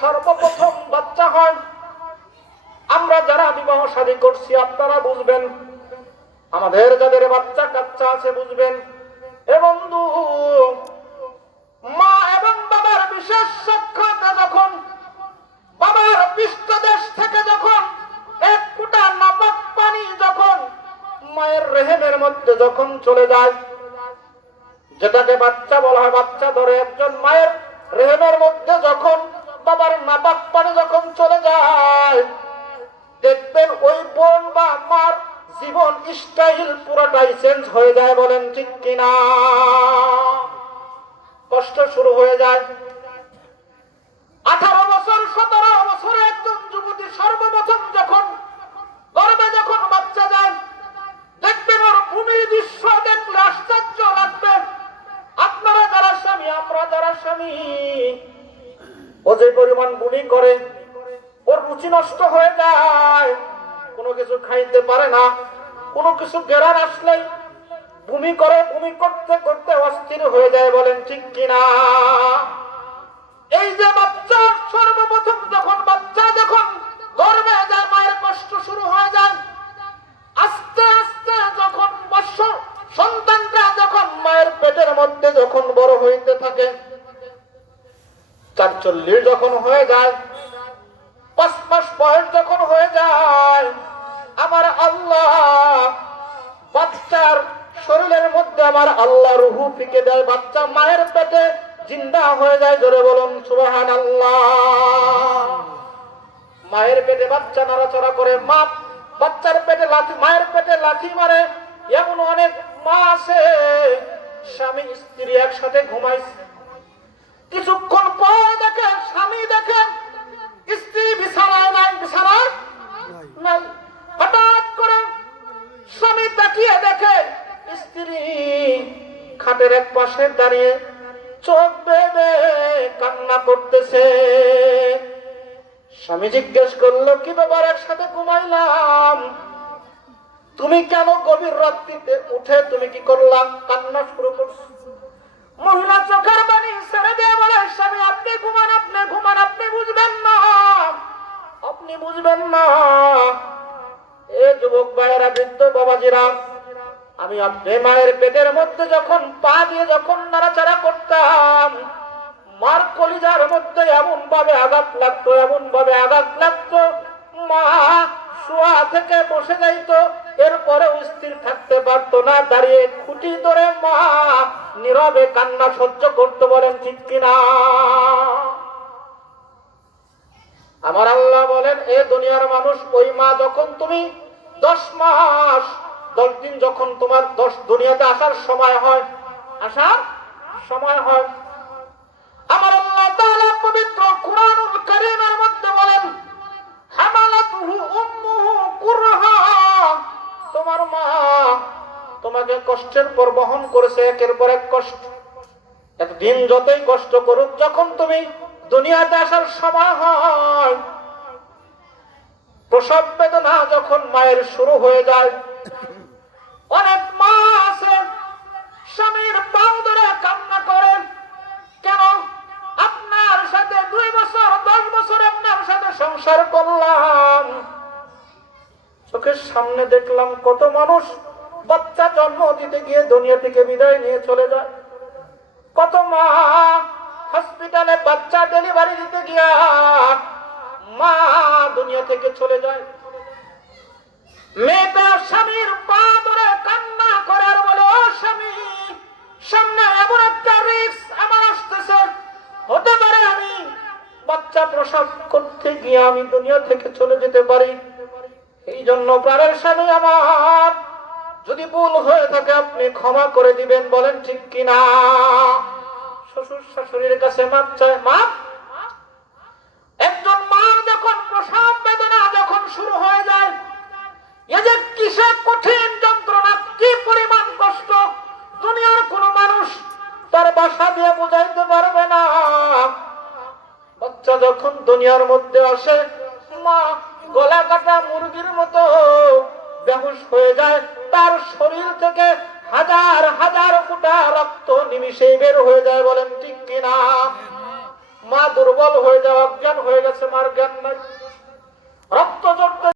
সর্বপ্রথম বাচ্চা হয়। আমরা যারা বিবাহ শাদী করছি আপনারা বুঝবেন, আমাদের যাদের বাচ্চা কাচ্চা আছে বুঝবেন। এ বন্ধু, মা এবং বাবার বিশেষ সাক্ষাতে যখন বাবার পৃষ্ঠদেশ থেকে যখন এক ফুটা নাপাক পানি যখন মায়ের রেহেমের মধ্যে যখন চলে যায়, যেটাকে বাচ্চা বলা হয়, বাচ্চা ধরে একজন মায়ের রেহেমের মধ্যে যখন বাবার নাপাক পানি যখন চলে যায়, দেখবেন ওই বোন বা মার জীবন স্টাইল পুরোটাই চেঞ্জ হয়ে যায়। বলেন ঠিক কিনা? কষ্ট শুরু হয়ে যায়। 18 বছর 17 বছরে একজন যুবতী সর্বপ্রথম যখন গর্ভে যখন বাচ্চা যায়, দেখবেন ওর ভূমির দৃশ্য দেখলে আশ্চর্য লাগবে। আপনারা যারা স্বামী, আমরা যারা স্বামী, ও যে পরিমাণ ভূমি করে, ওর রুচি নষ্ট হয়ে যায়, কোনো কিছু খাইতে পারে না। কোনো কিছু গেরান আসলেই ভূমি করে, ভূমি করতে করতে অস্থির হয়ে যায়। বলেন ঠিক কিনা? এই যে বাচ্চা সর্বপ্রথম যখন বাচ্চা যখন গর্ভে যায়, মায়ের কষ্ট শুরু হয়ে যায়। আস্তে আস্তে যখন সন্তানটা যখন মায়ের পেটের মধ্যে যখন বড় হইতে থাকে, ৪৪ যখন হয়ে যায়, 5 মাস বয়স যখন হয়ে যায়, আমার আল্লাহ বাচ্চার শরীরের মধ্যে আমার আল্লাহ রূহ ফিকে দেয়। বাচ্চা মায়ের পেটে জিন্দা হয়ে যায়। জোরে বলুন সুবহানাল্লাহ। মায়ের পেটে বাচ্চা নড়াচড়া করে, মা বাচ্চার পেটে লাথি, মায়ের পেটে লাথি মারে। এমন অনেক মা আছে, স্বামী স্ত্রী একসাথে ঘুমাইছে, কিছুক্ষণ পর দেখে স্বামী দেখে স্ত্রী বিছানায় নাই, বিছানায় নাই। হঠাৎ করে স্বামী তাকিয়ে দেখে স্ত্রী খাটের এক পাশে দাঁড়িয়ে চোখ বেয়ে কান্না করতেছে। স্বামী জিজ্ঞেস করলো, কি ব্যাপার, একসাথে ঘুমাইলাম, তুমি কেন গভীর রাত্রিতে উঠে তুমি কি করলাম, কান্না শুরু করছো? মহিলা চোখের পানি ছেড়ে দিয়ে বলে, স্বামী আপনি ঘুমান, আপনি ঘুমান, আপনি বুঝবেন না, আপনি বুঝবেন না। এ যুবক ভাইয়েরা, বৃদ্ধ বাবাজিরা, আমি আপনি মায়ের পেটের মধ্যে যখন পা দিয়ে যখন নাড়াচাড়া করতাম, মার কলিজার মধ্যে এমন ভাবে আঘাত লাগতো, এমন ভাবে আঘাত লাগতো, মা শোয়া থেকে বসে যাইতো, এরপরে স্থির থাকতে পারতো না, দাঁড়িয়ে খুঁটি ধরে মা নীরবে কান্না সহ্য করতে। বলেন ঠিক কিনা? আমার আল্লাহ বলেন, এ দুনিয়ার মানুষ, ওই মা যখন তুমি 10 মাস 10 দিন যখন তোমার দুনিয়াতে আসার সময় হয়, আসার সময় হয়, আমার আল্লাহ তাআলা পবিত্র কুরআনুল কারীমের মধ্যে বলেন, হামালাতুহু উম্মুহু কুরহা, তোমার মা তোমাকে কষ্টের পর বহন করেছে, একের পর এক কষ্ট। এতদিন যতই কষ্ট করুক, যখন তুমি দুনিয়াতে আসার সময় হয়, প্রসব বেদনা যখন মায়ের শুরু হয়ে যায়, অনেক মা আছে স্বামীর পাও ধরে কান্না করেন, কেন আপনার সাথে 2 বছর 10 বছর আপনার সাথে সংসার করলাম, চোখের সামনে দেখলাম কত মানুষ বাচ্চা জন্ম দিতে গিয়ে দুনিয়া থেকে বিদায় নিয়ে চলে যায়, কত মা হসপিটালে বাচ্চা ডেলিভারি দিতে গিয়া মা দুনিয়া থেকে চলে যায়। মেয়েটা স্বামীর পা ধরে কান্না করে আর বলে, ও স্বামী, সামনে এমন একটা রিস্ক আমার আসতেছে, হতে পারে আমি বাচ্চা প্রসব করতে গিয়ে আমি দুনিয়া থেকে চলে যেতে পারি। এই জন্য প্রাণের স্বামী আমার, যদি ভুল হয়ে থাকে আপনি ক্ষমা করে দিবেন। বলেন ঠিক কিনা? শ্বশুর শাশুড়ির কাছে মাপ চায়। মাপ, একজন মা যখন প্রসব বেদনা যখন শুরু হয়ে যায়, এই যে কিসে কঠিন যন্ত্রণা, কি পরিমাণ কষ্ট, দুনিয়ার কোন মানুষ তার ভাষা দিয়ে বোঝাইতে পারবে না। বাচ্চা যখন দুনিয়ার মধ্যে আসে, মা গলা কাটা মুরগির মতো বেহুশ হয়ে যায়, তার শরীর থেকে হাজার হাজার ফোঁটা রক্ত নিমিষেই বের হয়ে যায়। বলেন ঠিক কিনা? মা দুর্বল হয়ে যাওয়া, অজ্ঞান হয়ে গেছে, মার জ্ঞান নাই।